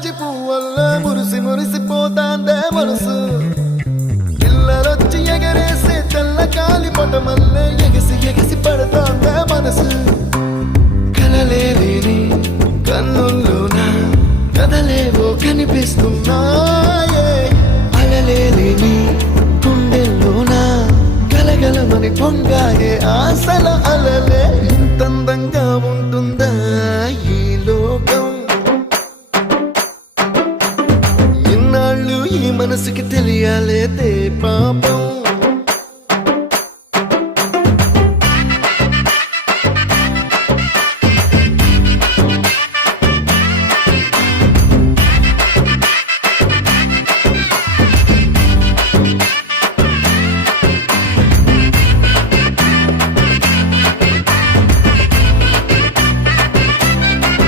జాజి పువ్వల్ల మురిసి మురిసిపోతాందే మనసు పిల్లలొచ్చి ఎగరేసే తెల్ల కాలి పటమల్లే ఎగిసి ఎగిసి పడతాందే మనసు కలలేని